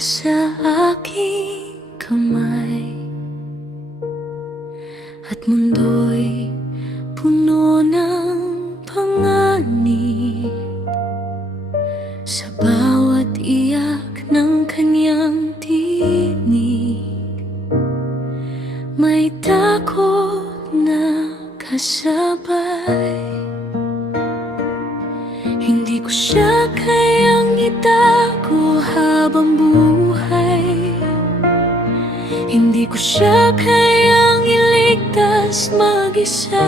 nasa aking kamay, at mundo'y puno ng panganib. Sa bawat iyak ng kanyang tinig, may takot na kasabay. Hindi ko siya kayang itago habang buhay. Hindi ko siya kayang iligtas mag-isa.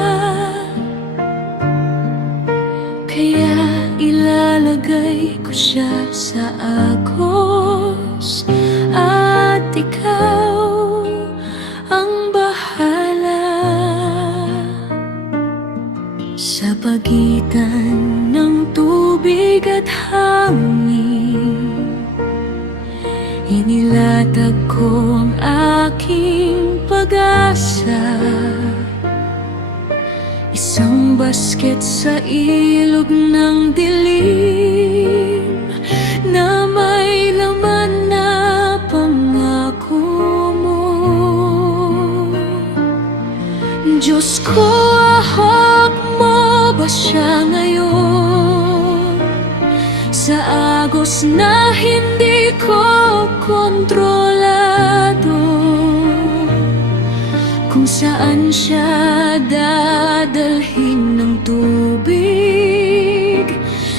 Kaya ilalagay ko siya sa agos, at ikaw ang bahala. Sa pagitan ng tubig at hangin, inilatag ko ang aking pag-asa. Isang basket sa ilog ng dilim, na may laman na pangako mo. Diyos ko, ahak mo ba siya ngayon? Sa agos na hindi ko kontrolado, kung saan siya dadalhin ng tubig,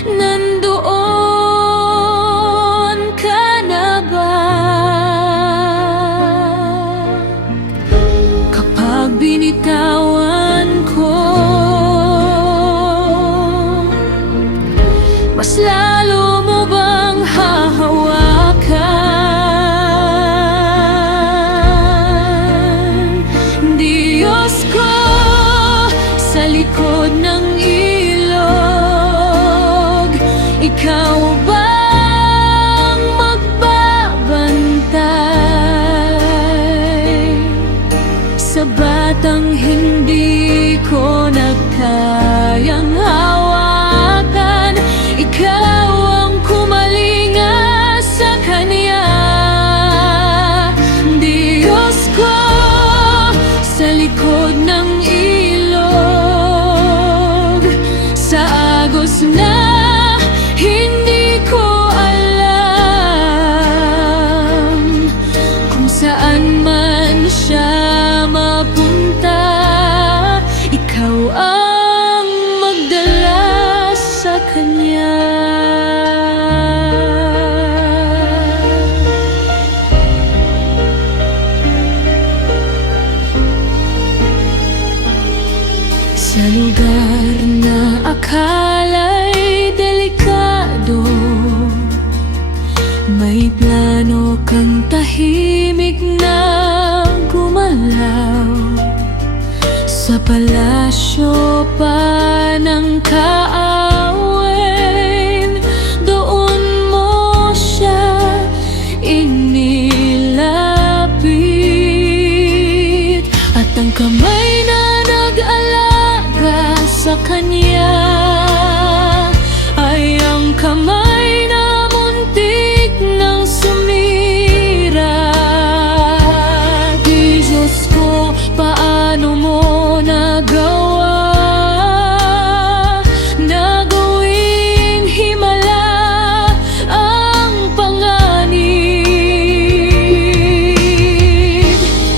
nandoon ka na ba? Kapag binitawan ko, mas lalo mo bang hahawakan? Diyos ko, sa likod ng ilog, ikaw bang magbabantay sa batang hindi ko na kayang hawakan? Ikaw ang kumalinga sa kanya. Diyos ko, sa likod ng ilog, sa agos na hindi ko alam kung saan man siya mapunta, ikaw ang magdala sa kanya. Sa lugar na akala'y delikado, may plano kang tahimik na gumalaw. Sa palasyo pa ng kaawin, doon mo siya inilapit, at ang kamay na nag-alaga sa kanya ay ang kamay na muntik nang sumira. Diyos ko, paano mo nagawa na gawing himala ang panganib?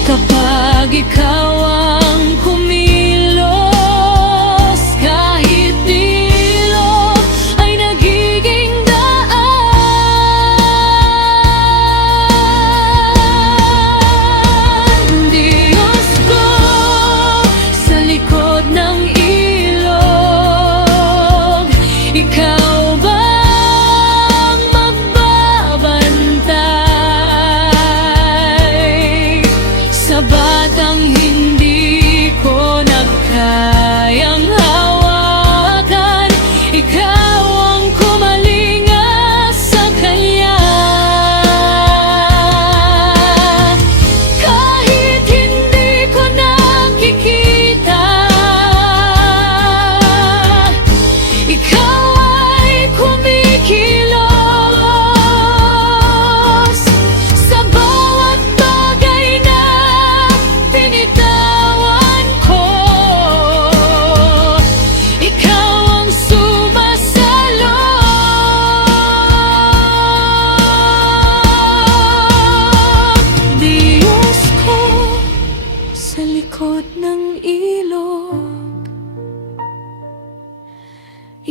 Kapag ikaw ang kumilos, kahit ilog ay nagiging daan. Diyos ko, sa likod ng ilog, ikaw bang magbabantay sa batang hindi ko na kayang hawakan? Ikaw ang kumalinga sa kanya. Kahit hindi ko nakikita, ikaw ay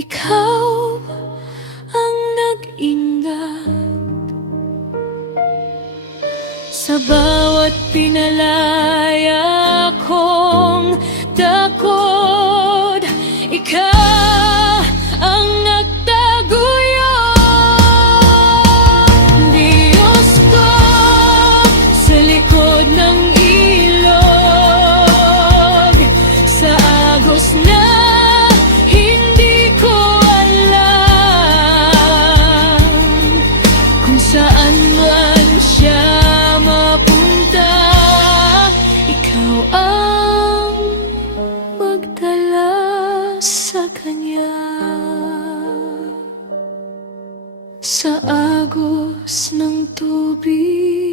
ikaw ang nag-ingat sa bawat pinalaya kong dakod. Ikaw ang nagtaguyod, Diyos ko, sa likod ng ilog, sa agos na hindi ko alam kung saan man siya mapunta. Ikaw ang magdala sa kanya sa agos ng tubig.